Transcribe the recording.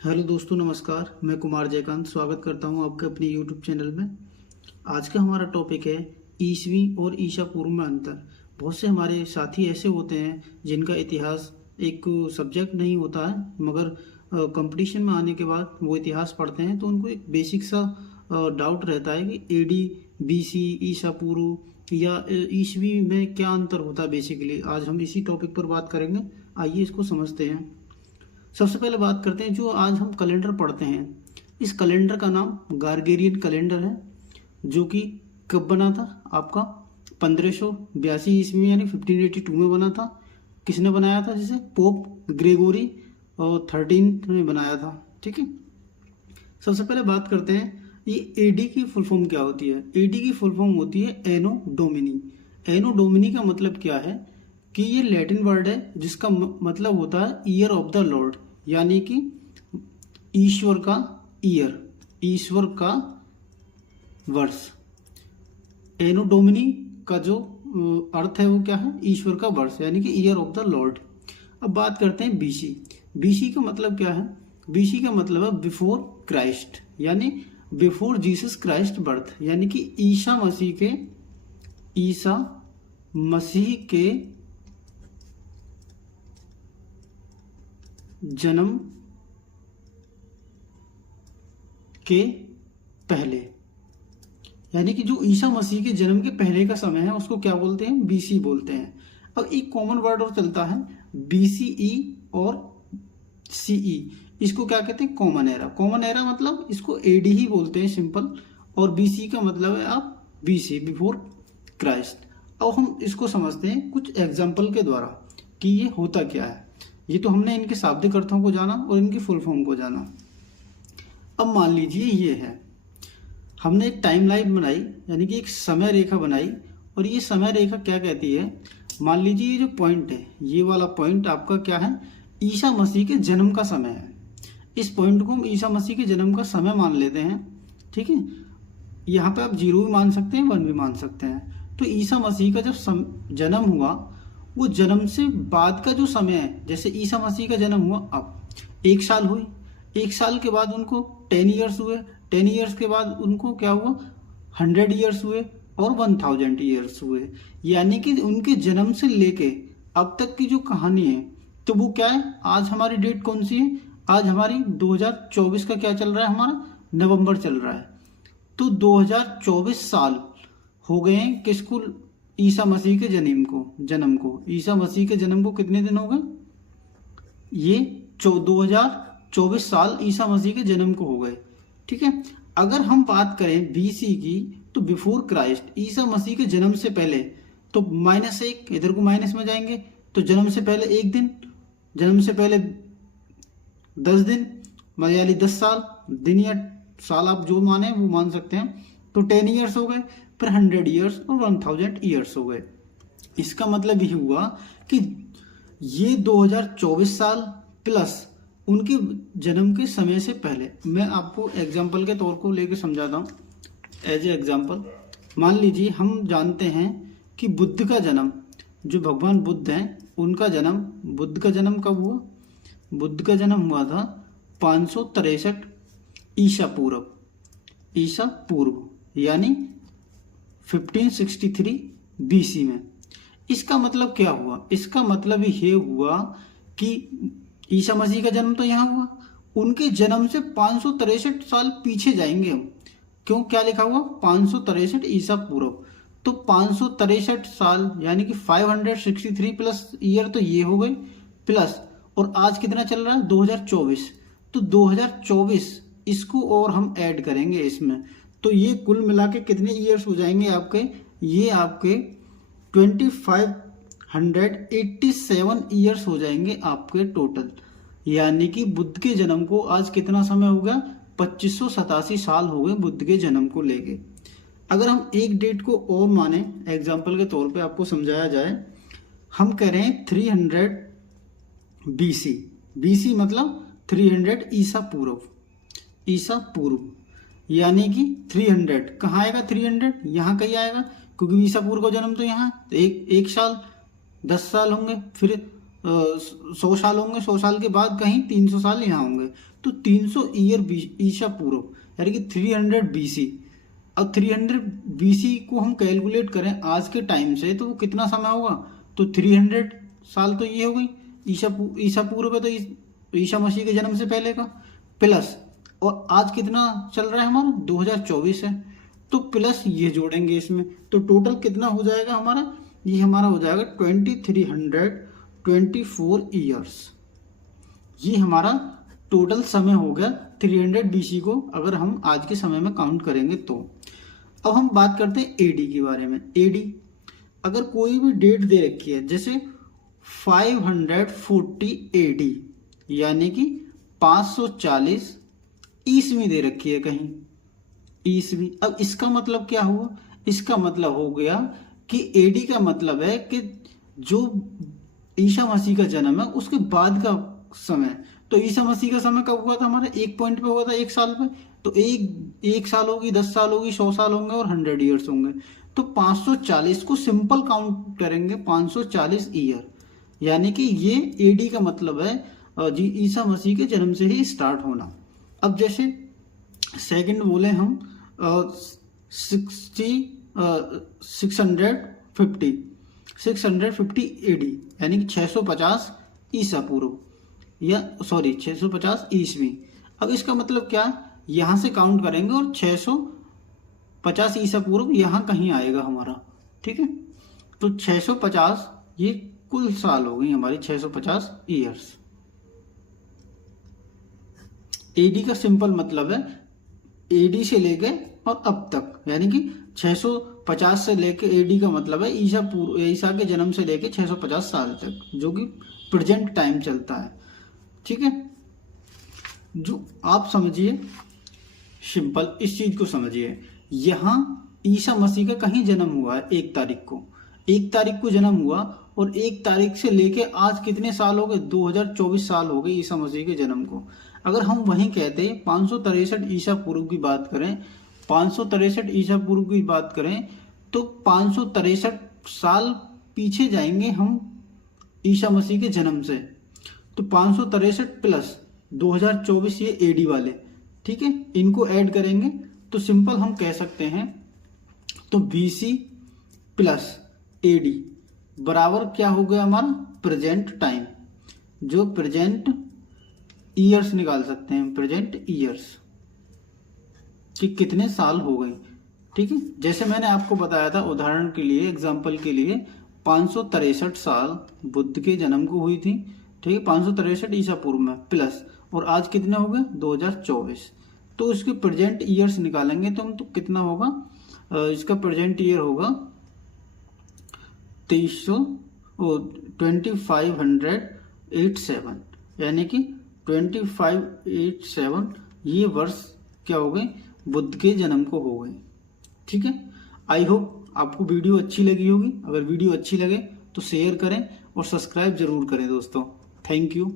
Hello दोस्तों, नमस्कार। मैं कुमार जयकांत स्वागत करता हूं आपके अपने यूट्यूब चैनल में। आज का हमारा टॉपिक है ईसवी और ईसा पूर्व में अंतर। बहुत से हमारे साथी ऐसे होते हैं जिनका इतिहास एक सब्जेक्ट नहीं होता है, मगर कंपटीशन में आने के बाद वो इतिहास पढ़ते हैं तो उनको एक बेसिक सा डाउट रहता है कि एडी, बीसी, ईसा पूर्व या ईसवी में क्या अंतर होता है। बेसिकली आज हम इसी टॉपिक पर बात करेंगे। आइए इसको समझते हैं। सबसे पहले बात करते हैं, जो आज हम कैलेंडर पढ़ते हैं, इस कैलेंडर का नाम गारगेरियन कैलेंडर है, जो कि कब बना था आपका 1582 ईस्वी में, यानी 1582 में बना था। किसने बनाया था? जिसे पोप ग्रेगोरी और 13 में बनाया था। ठीक है, सबसे पहले बात करते हैं ये एडी की फुल फॉर्म क्या होती है। एडी की फुल फॉर्म होती है एनो डोमिनी। एनो डोमिनी का मतलब क्या है कि ये लैटिन वर्ड है जिसका मतलब होता है ईयर ऑफ द लॉर्ड, यानी कि ईश्वर का ईयर, ईश्वर का वर्ष। एनो डोमिनी का जो अर्थ है वो क्या है? ईश्वर का वर्ष, यानी कि ईयर ऑफ द लॉर्ड। अब बात करते हैं बीसी। बीसी का मतलब क्या है? बीसी का मतलब है बिफोर क्राइस्ट, यानी बिफोर जीसस क्राइस्ट बर्थ, यानी कि ईसा मसीह के जन्म के पहले, यानी कि जो ईसा मसीह के जन्म के पहले का समय है उसको क्या बोलते हैं? बीसी बोलते हैं। अब एक कॉमन वर्ड और चलता है बीसीई और सीई, इसको क्या कहते हैं? Common era. कॉमन एरा मतलब इसको एडी ही बोलते हैं, सिंपल। और बीसी का मतलब है आप बीसी, बिफोर क्राइस्ट। अब हम इसको समझते हैं कुछ एग्जाम्पल के द्वारा कि ये होता क्या है। ये तो हमने इनके शाब्दिक अर्थों को जाना और इनकी फुल फॉर्म को जाना। अब मान लीजिए ये है, हमने एक टाइम लाइन बनाई, यानी कि एक समय रेखा बनाई, और ये समय रेखा क्या कहती है? मान लीजिए ये जो पॉइंट है, ये वाला पॉइंट आपका क्या है? ईसा मसीह के जन्म का समय है। इस पॉइंट को हम ईसा मसीह के जन्म का समय मान लेते हैं। ठीक है, यहाँ पे आप 0 भी मान सकते हैं, 1 भी मान सकते हैं। तो ईसा मसीह का जब जन्म हुआ, वो जन्म से बाद का जो समय है, जैसे ईसा मसीह का जन्म हुआ अब 1 साल हुई, 1 साल के बाद उनको 10 ईयर्स हुए, 10 ईयर्स के बाद उनको क्या हुआ? 100 ईयर्स हुए और 1000 ईयर्स हुए। यानी कि उनके जन्म से लेके अब तक की जो कहानी है, तो वो क्या है? आज हमारी डेट कौन सी है? आज हमारी 2024 का क्या चल रहा है? हमारा नवंबर चल रहा है। तो 2024 साल हो गए हैं किसको? ईसा मसीह के जन्म को। ईसा मसीह के जन्म को कितने दिन हो गए? ये 2024 साल ईसा मसीह के जन्म को हो गए। ठीक है, अगर हम बात करें बीसी की, तो बिफोर क्राइस्ट, ईसा मसीह के जन्म से पहले, तो -1, इधर को माइनस में जाएंगे तो जन्म से पहले 1 दिन, जन्म से पहले 10 दिन, यानी 10 साल। दिन या साल आप जो माने वो मान सकते हैं। तो 10 ईयर्स हो गए, फिर 100 ईयर्स और 1000 ईयर्स हो गए। इसका मतलब ये हुआ कि ये 2024 साल प्लस उनके जन्म के समय से पहले। मैं आपको एग्जाम्पल के तौर को लेकर समझाता हूँ। एज ए एग्जाम्पल, मान लीजिए हम जानते हैं कि बुद्ध का जन्म, जो भगवान बुद्ध हैं उनका जन्म, बुद्ध का जन्म कब हुआ? बुद्ध का जन्म हुआ था 563 ईसा पूर्व, यानी 1563 बीसी में। इसका मतलब क्या हुआ? इसका मतलब ये हुआ कि ईसा मसीह का जन्म तो यहाँ हुआ, उनके जन्म से 563 साल पीछे जाएंगे हम। क्यों? क्या लिखा हुआ? 563 ईसा पूर्व। तो 563 साल, यानी कि 563 प्लस ईयर, तो ये हो गए प्लस। और आज कितना चल रहा है? 2024। तो 2024 इसको और हम ऐड करेंगे इसमें, तो ये कुल मिला के कितने ईयर्स हो जाएंगे आपके? ये आपके 2587 ईयर्स हो जाएंगे आपके टोटल। यानी कि बुद्ध के जन्म को आज कितना समय हो गया? 2587 साल हो गए बुद्ध के जन्म को लेके। अगर हम एक डेट को और माने, एग्जाम्पल के तौर पे आपको समझाया जाए, हम कह रहे हैं 300 बीसी। बीसी मतलब 300 ईसा पूर्व, यानी कि 300 कहाँ आएगा? 300 यहाँ कहीं आएगा, क्योंकि ईसा पूर्व का जन्म तो यहाँ। तो एक साल, 10 साल होंगे, फिर 100 साल होंगे, 100 साल के बाद कहीं 300 साल यहाँ होंगे। तो 300 ईयर ईसा पूर्व, यानी कि 300 बीसी। अब 300 बीसी को हम कैलकुलेट करें आज के टाइम से तो वो कितना समय होगा, तो 300 साल तो ये हो गई, ईसा पूर्व है तो ईसा मसीह के जन्म से पहले का, प्लस और आज कितना चल रहा है हमारा 2024 है, तो प्लस ये जोड़ेंगे इसमें, तो टोटल कितना हो जाएगा हमारा, ये हमारा हो जाएगा 2324 ईयर्स। ये हमारा टोटल समय हो गया 300 बीसी को, अगर हम आज के समय में काउंट करेंगे तो। अब हम बात करते हैं एडी के बारे में। एडी अगर कोई भी डेट दे रखी है, जैसे 540 एडी यानी कि 540 ईस्वी दे रखी है कहीं, ईस्वी। अब इसका मतलब क्या हुआ, इसका मतलब हो गया कि एडी का मतलब है कि जो ईसा मसीह का जन्म है उसके बाद का समय। तो ईसा मसीह का समय कब हुआ था हमारा, एक पॉइंट पे हुआ था, एक साल पे, तो एक साल होगी, 10 साल होगी, 100 साल होंगे और 100 ईयर्स होंगे। तो 540 को सिंपल काउंट करेंगे, 540 ईयर, यानी कि ये एडी का मतलब है जी ईसा मसीह के जन्म से ही स्टार्ट होना। अब जैसे सेकंड बोले हम 650 एडी यानी कि 650 ईसा पूर्व, या सॉरी 650 ईस्वी। अब इसका मतलब क्या है, यहाँ से काउंट करेंगे और 650 ईसा पूर्व यहाँ कहीं आएगा हमारा, ठीक है। तो 650 ये कुल साल हो गई हमारी, 650 ईयर्स। एडी का सिंपल मतलब है एडी से लेके और अब तक, यानी कि 650 से लेके एडी का मतलब है ईसा के जन्म से लेके 650 साल तक, जो कि प्रेजेंट टाइम चलता है, ठीक है। जो आप समझिए, सिंपल इस चीज को समझिए, यहाँ ईसा मसीह का कहीं जन्म हुआ है 1 तारीख को, 1 तारीख को जन्म हुआ और 1 तारीख से लेके आज कितने साल हो गए, 2024 साल हो गए ईसा मसीह के जन्म को। अगर हम वहीं कहते 563 ईसा पूर्व की बात करें, 563 ईसा पूर्व की बात करें तो 563 साल पीछे जाएंगे हम ईसा मसीह के जन्म से, तो 563 प्लस 2024 ये एडी वाले, ठीक है, इनको ऐड करेंगे तो सिंपल हम कह सकते हैं, तो बीसी प्लस एडी बराबर क्या हो गया हमारा प्रेजेंट टाइम, जो प्रेजेंट ईयर्स निकाल सकते हैं, प्रेजेंट ईयर्स कि कितने साल हो गए, ठीक है। जैसे मैंने आपको बताया था उदाहरण के लिए, एग्जांपल के लिए, 563 साल बुद्ध के जन्म को हुई थी, ठीक है, 563 ईसा पूर्व में, प्लस और आज कितने हो गए 2024, तो इसके प्रेजेंट ईयर्स निकालेंगे तो हम, तो कितना होगा, इसका प्रेजेंट ईयर होगा 2587, यानी कि 2587 ये वर्ष क्या हो गए बुद्ध के जन्म को हो गए, ठीक है। आई होप आपको वीडियो अच्छी लगी होगी, अगर वीडियो अच्छी लगे तो शेयर करें और सब्सक्राइब जरूर करें दोस्तों। Thank you.